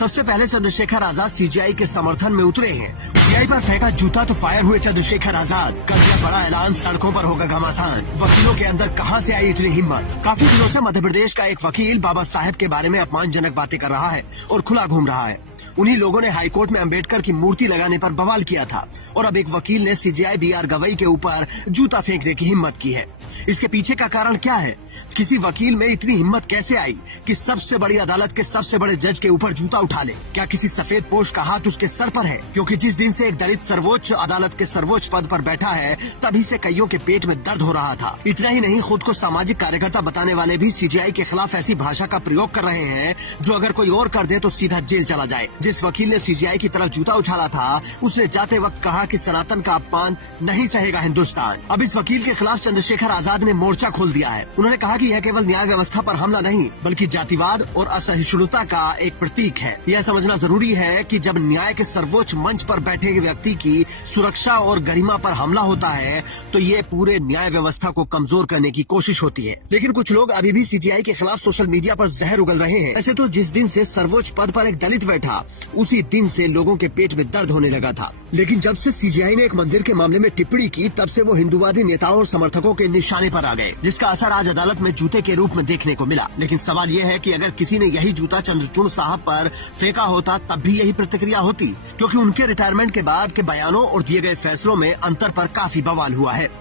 सबसे पहले चंद्रशेखर आजाद सीजीआई के समर्थन में उतरे हैं। सीजीआई पर फेंका जूता तो फायर हुए चंद्रशेखर आजाद। कर दिया बड़ा ऐलान, सड़कों पर होगा घमासान। वकीलों के अंदर कहां से आई इतनी हिम्मत? काफी दिनों से मध्य प्रदेश का एक वकील बाबा साहेब के बारे में अपमानजनक बातें कर रहा है और खुला घूम रहा है। उन्हीं लोगों ने हाईकोर्ट में अंबेडकर की मूर्ति लगाने पर बवाल किया था और अब एक वकील ने सीजीआई बीआर गवई के ऊपर जूता फेंकने की हिम्मत की है। इसके पीछे का कारण क्या है? किसी वकील में इतनी हिम्मत कैसे आई कि सबसे बड़ी अदालत के सबसे बड़े जज के ऊपर जूता उठा ले? क्या किसी सफेद पोश का हाथ उसके सर पर है? क्योंकि जिस दिन से एक दलित सर्वोच्च अदालत के सर्वोच्च पद पर बैठा है, तभी से कईयों के पेट में दर्द हो रहा था। इतना ही नहीं, खुद को सामाजिक कार्यकर्ता बताने वाले भी सीजीआई के खिलाफ ऐसी भाषा का प्रयोग कर रहे हैं जो अगर कोई और कर दे तो सीधा जेल चला जाए। जिस वकील ने सीजीआई की तरफ जूता उछाला था, उसने जाते वक्त कहा कि सनातन का अपमान नहीं सहेगा हिंदुस्तान। अब इस वकील के खिलाफ चंद्रशेखर आजाद ने मोर्चा खोल दिया है। उन्होंने कहा कि यह केवल न्याय व्यवस्था पर हमला नहीं, बल्कि जातिवाद और असहिष्णुता का एक प्रतीक है। यह समझना जरूरी है कि जब न्याय के सर्वोच्च मंच पर बैठे व्यक्ति की सुरक्षा और गरिमा पर हमला होता है, तो ये पूरे न्याय व्यवस्था को कमजोर करने की कोशिश होती है। लेकिन कुछ लोग अभी भी सीजीआई के खिलाफ सोशल मीडिया पर जहर उगल रहे हैं। ऐसे तो जिस दिन से सर्वोच्च पद पर एक दलित बैठा, उसी दिन से लोगों के पेट में दर्द होने लगा था। लेकिन जब से सीजीआई ने एक मंदिर के मामले में टिप्पणी की, तब से वो हिंदुवादी नेताओं और समर्थकों के निशाने पर आ गए, जिसका असर आज अदालत में जूते के रूप में देखने को मिला। लेकिन सवाल ये है कि अगर किसी ने यही जूता चंद्रचूड़ साहब पर फेंका होता, तब भी यही प्रतिक्रिया होती, क्योंकि उनके रिटायरमेंट के बाद के बयानों और दिए गए फैसलों में अंतर पर काफी बवाल हुआ है।